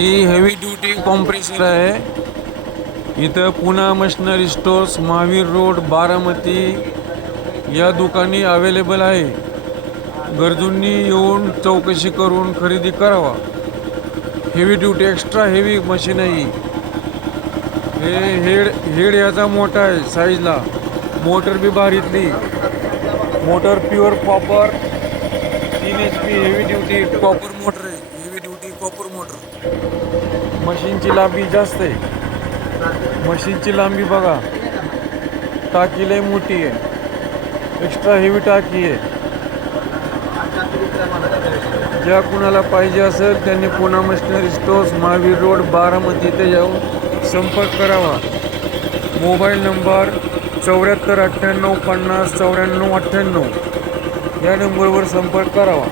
ही heavy duty compressor आहे. इथं Poona machinery stores, Mahavir road, Baramati या दुकानी अवेलेबल आहे. गरजूंनी येऊन चौकशी करून खरेदी करावा. Heavy duty extra heavy machine आहे. हे हेड याचा मोठा आहे साईजला. मोटर बी भारीतली. Motor pure copper 3 HP heavy duty copper motor आहे. Heavy duty copper motor. मशीनची लांबी जास्त आहे. मशीनची लांबी बघा. टाकी लय मोठी आहे. एक्स्ट्रा हेवी टाकी आहे. ज्या कुणाला पाहिजे असेल त्यांनी Poona machinery stores, Mahavir road, Baramati इथे जाऊन संपर्क करावा. मोबाईल नंबर 74 98 50 94 98 या नंबरवर संपर्क करावा.